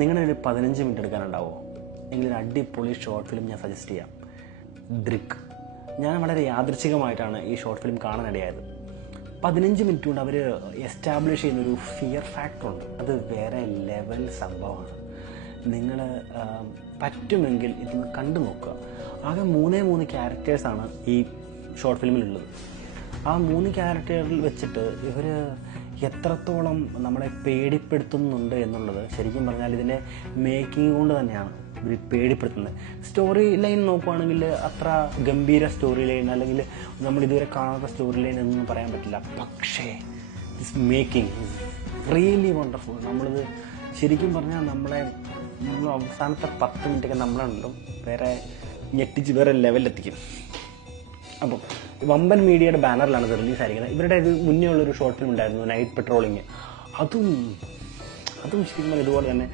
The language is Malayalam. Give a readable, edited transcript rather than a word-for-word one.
നിങ്ങളൊരു 15 മിനിറ്റ് എടുക്കാനുണ്ടാവുമോ എങ്കിലൊരു അടിപൊളി ഷോർട്ട് ഫിലിം ഞാൻ സജസ്റ്റ് ചെയ്യാം. ദ്രിക്. ഞാൻ വളരെ യാദൃച്ഛികമായിട്ടാണ് ഈ ഷോർട്ട് ഫിലിം കാണാനിടയായത്. 15 മിനിറ്റ് കൊണ്ട് അവർ എസ്റ്റാബ്ലിഷ് ചെയ്യുന്നൊരു ഫിയർ ഫാക്ടറുണ്ട്. അത് വേറെ ലെവൽ സംഭവമാണ്. നിങ്ങൾ പറ്റുമെങ്കിൽ ഇതൊന്ന് കണ്ടു നോക്കുക. ആകെ 3 ക്യാരക്ടേഴ്സാണ് ഈ ഷോർട്ട് ഫിലിമിലുള്ളത്. ആ 3 ക്യാരക്ടറിൽ വെച്ചിട്ട് ഇവർ എത്രത്തോളം നമ്മളെ പേടിപ്പെടുത്തുന്നുണ്ട് എന്നുള്ളത് ശരിക്കും പറഞ്ഞാൽ ഇതിൻ്റെ മേക്കിംഗ് കൊണ്ട് തന്നെയാണ് ഇവർ പേടിപ്പെടുത്തുന്നത്. സ്റ്റോറി ലൈൻ നോക്കുവാണെങ്കിൽ അത്ര ഗംഭീര സ്റ്റോറി ലൈൻ അല്ലെങ്കിൽ നമ്മൾ ഇതുവരെ കാണാത്ത സ്റ്റോറി ലൈൻ എന്നൊന്നും പറയാൻ പറ്റില്ല. പക്ഷേ this making is really wonderful. നമ്മളിത് ശരിക്കും പറഞ്ഞാൽ നമ്മൾ അവസാനത്തെ 10 മിനിറ്റൊക്കെ നമ്മളുണ്ടും വേറെ ഞെട്ടിച്ച് വേറെ ലെവലിലെത്തിക്കും. അപ്പം വമ്പൻ മീഡിയയുടെ ബാനറിലാണ് ഇത് റിലീസായിരിക്കുന്നത്. ഇവരുടെ ഇത് മുന്നേ ഉള്ളൊരു ഷോർട്ട് ഫിലിം ഉണ്ടായിരുന്നു, നൈറ്റ് പെട്രോളിങ്. അതും ശരിക്കും ഇതുപോലെ തന്നെ